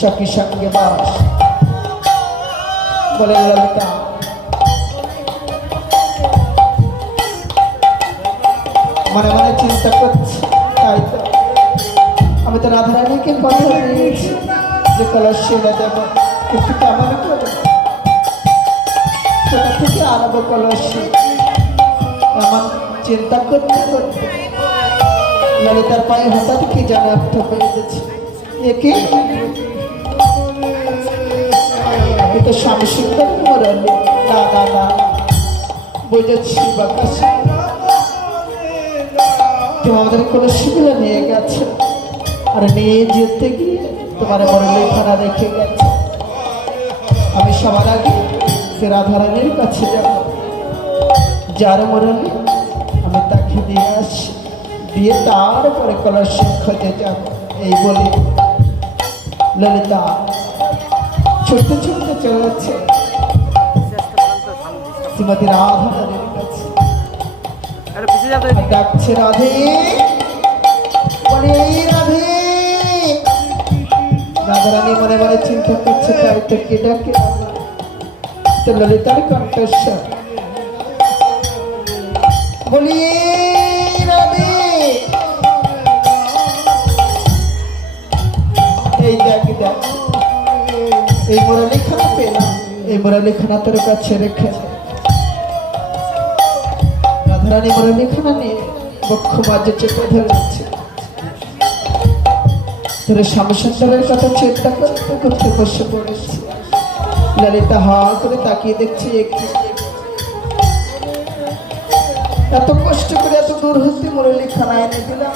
সখী সঙ্গে বাস বলে ললিতা মনে মনে চিন্তা করছি, তাই তো। আমি তো রাধারানীকে কথা দিয়েছি যে কলস এনে দেব। কিন্তু কেমন করে? কোথা থেকে আনব কলস? এমন চিন্তা করতে করতে। ললিতার পায়ে হঠাৎ কি যেন একটা হয়ে গেছে একে? তো স্বামী সুন্দর মরালি না না না। বুঝেছি বাকাশি তুমি আমাদের কোনো সুবিধা নিয়ে গেছে? আর নিয়ে যেতে গিয়ে তোমার বড় লেখানা রেখে গেছে। আমি সবার আগে সে রাধারানীর কাছে যাব, যার মরণে আমি তাকে দিয়ে আসি। দিয়ে তারপরে কলার খোঁজে যাব। এই বলে ললিতা ছুটতে ছুটতে চলে যাচ্ছে শ্রীমতী রাধারানীর কাছে। ডাকছে রাধে। বলে রাধে। রাধারানী মনে মনে চিন্তা করছে তাই তো কে ডাকে? তো ললিতার কণ্ঠস্বর। বলি এই মুরলীখানা পেলাম এই মুরলীখানা তোর কাছে রেখে। রাধারানী মুরলীখানা নিয়ে বক্ষ মাঝে চেপে ধরেছে তোর শ্যামসুন্দরের কথা চিন্তা করতে করতে বসে পড়েছে। ললিতা হা করে তাকিয়ে দেখছে একটু এত কষ্ট করে এত দূর হতে মুরলীখানা এনে দিলাম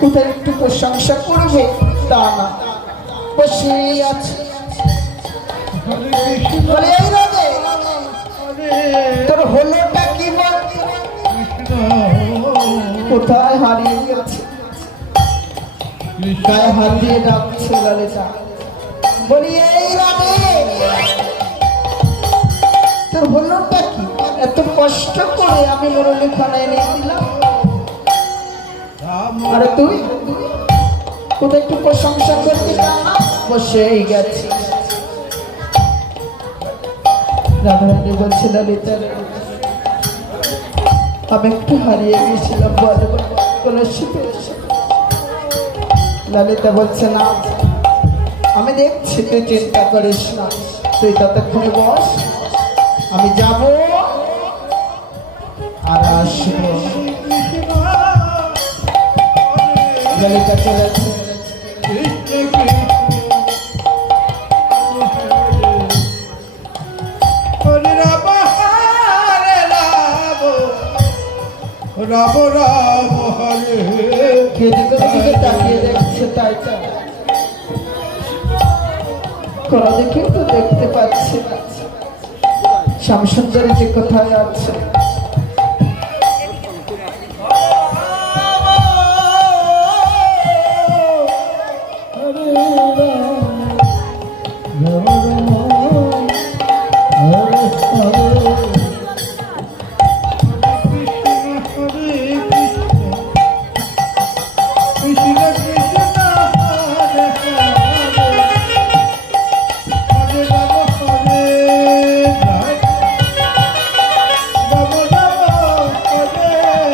কোথায় একটু প্রশংসা করবে? তা না। বসেই আছে। তোর হলোটা কি বল কোথায় হারিয়ে গায়ে হাত দিয়ে ডাকছে তোর হলোটা কি এত কষ্ট করে আমি মুরলি খানায় নিয়ে দিলাম তুই কোথায় একটু প্রশংসা করতে বসেই গেছে। রাধারানী বলছে ললিতা রে, আমি একটু হারিয়ে পেয়েছি ললিতা বলছে না আমি দেখছি তুই চিন্তা করিস না। তুই ততক্ষণে বস আমি যাব। আর আসব। ললিতা চলেছে রাম রাম, হরে এদিকে ওদিকে তাকিয়ে দেখছে তাই তো কোনো তো দেখতে পাচ্ছি না। শ্যামসুন্দরী যে কোথায় আছে?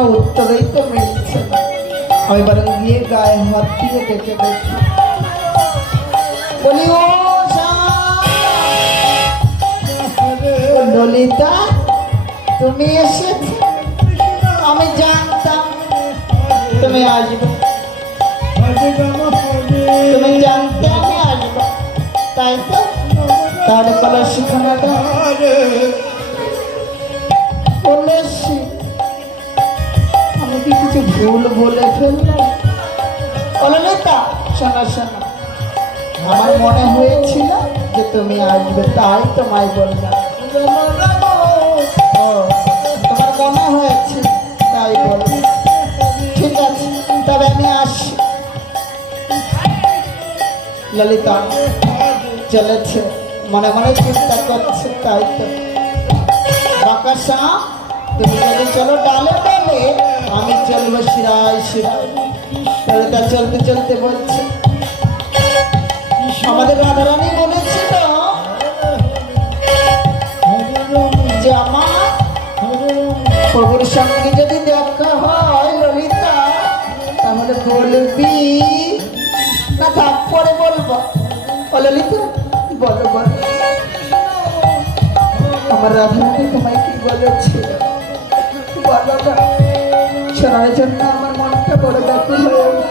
কোনো উত্তরেই তো মিলছে আমি বরং গিয়ে গায়ে হাত দিয়ে ডেকে দেখি। বলি ও ললিতা, তুমি এসেছ? আমি জানতাম তুমি আসবে। তুমি জানতে আমি আসব। তাই তো? তাহলে কলার শিখানোটা কিছু ভুল বলে ফেললাম বলে তা শোনা শোনা। আমার মনে হয়েছিল যে তুমি আসবে, তাই তোমায় বললাম। তোমার মনে হয়েছে তাই ঠিক আছে, তবে আমি ললিতা, চলেছে। মনে মনে চিন্তা করছে, তাই তো। বাকাশা তুমি যদি চলো ডালে আমি চলবো শিরায় শিরায়। চলতে চলতে বলছে। আমাদের রাধারানী বলেছিল যে আমার প্রভুর সঙ্গে যদি দেখা হয় ললিতা, তাহলে বলবি, না তারপরে বলব। ও ললিতা, বলো বলো। আমার রাধারানী তোমায় কি বলেছিল? বলো না। শোনার জন্য আমার মনটা বড় ব্যাকুল হয়ে